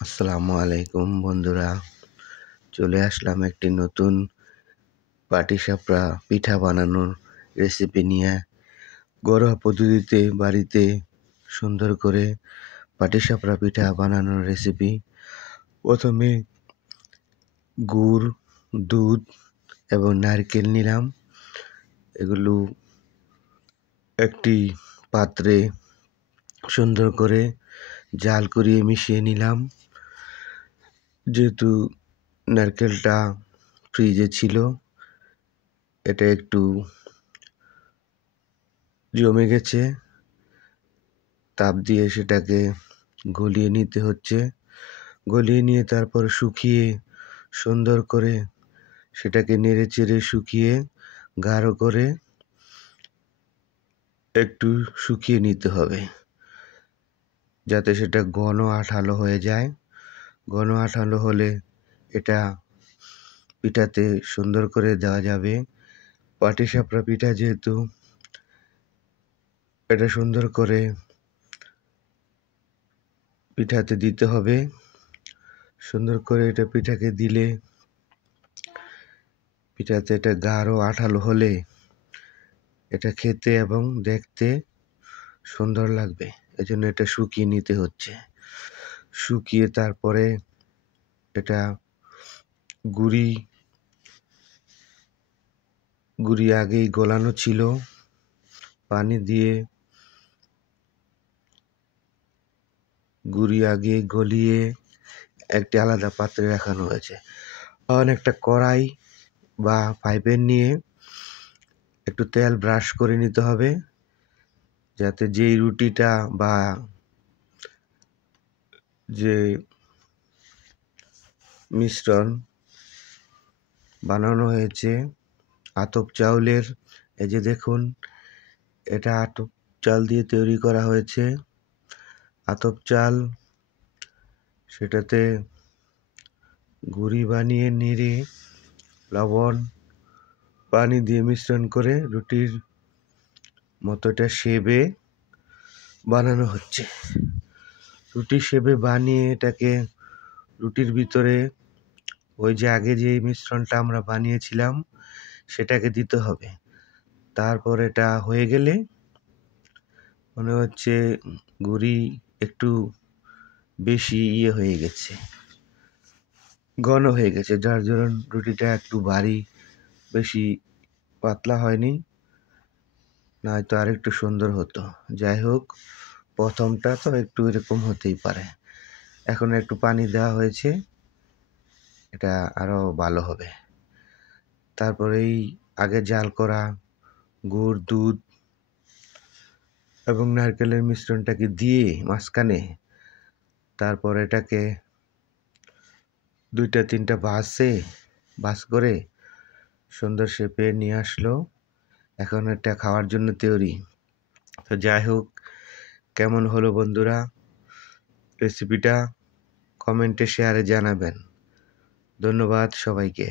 আসসালামু আলাইকুম বন্ধুরা, চলে আসলাম একটি নতুন পাটিসাপটা পিঠা বানানোর রেসিপি নিয়ে। ঘরোয়া পদ্ধতিতে বাড়িতে সুন্দর করে পাটিসাপটা পিঠা বানানোর রেসিপি। প্রথমে গুড়, দুধ এবং নারকেল নিলাম। এগুলো একটি পাত্রে সুন্দর করে জাল করিয়ে মিশিয়ে নিলাম। যেহেতু নারকেলটা ফ্রিজে ছিল, এটা একটু জমে গেছে, তাপ দিয়ে সেটাকে গলিয়ে নিতে হচ্ছে। গলিয়ে নিয়ে তারপর শুকিয়ে সুন্দর করে সেটাকে নেড়ে চেড়ে শুকিয়ে গাঢ় করে একটু শুকিয়ে নিতে হবে, যাতে সেটা ঘন আঠালো হয়ে যায়। ঘন আঠালো হলে এটা পিঠাতে সুন্দর করে দেওয়া যাবে। পাটিসাপটা পিঠা যেহেতু, এটা সুন্দর করে পিঠাতে দিতে হবে। সুন্দর করে এটা পিঠাকে দিলে পিঠাতে এটা গাঢ় আঠালো হলে এটা খেতে এবং দেখতে সুন্দর লাগবে। এজন্য এটা শুকিয়ে নিতে হচ্ছে। শুকিয়ে তারপরে এটা গুড়ি আগেই গলানো ছিল, পানি দিয়ে গুড়ি আগে গলিয়ে একটি আলাদা পাত্রে রাখানো হয়েছে। এখন একটা কড়াই বা ফ্রাইপ্যান নিয়ে একটু তেল ব্রাশ করে নিতে হবে, যাতে যেই রুটিটা বা যে মিশ্রণ বানানো হয়েছে আতপ চাউলের, এই যে দেখুন, এটা আতপ চাল দিয়ে তৈরি করা হয়েছে। আতপ চাল, সেটাতে গুঁড়ি বানিয়ে নেড়ে লবণ পানি দিয়ে মিশ্রণ করে রুটির মতো এটা শেপে বানানো হচ্ছে। রুটি শেপে বানিয়ে এটাকে রুটির ভিতরে ওই যে আগে যে মিশ্রণটা আমরা বানিয়েছিলাম সেটাকে দিতে হবে। তারপর এটা হয়ে গেলে মনে হচ্ছে গুঁড়ি একটু বেশি হয়ে গেছে, ঘন হয়ে গেছে, যার জন্য রুটিটা একটু ভারী, বেশি পাতলা হয়নি, নয়তো আর একটু সুন্দর হতো। যাই হোক, প্রথমটা তো একটু এরকম হতেই পারে। এখন একটু পানি দেওয়া হয়েছে, এটা আরো ভালো হবে। তারপরে এই আগে জাল করা গুড়, দুধ এবং নারকেলের মিশ্রণটাকে দিয়ে মাঝখানে, তারপর এটাকে 2-3টা ভাঁজ করে সুন্দর শেপে নিয়ে আসলো। এখন এটা খাওয়ার জন্য তৈরি। তো যাই হোক, কেমন হলো বন্ধুরা রেসিপিটা কমেন্টে শেয়ারে জানাবেন। ধন্যবাদ সবাইকে।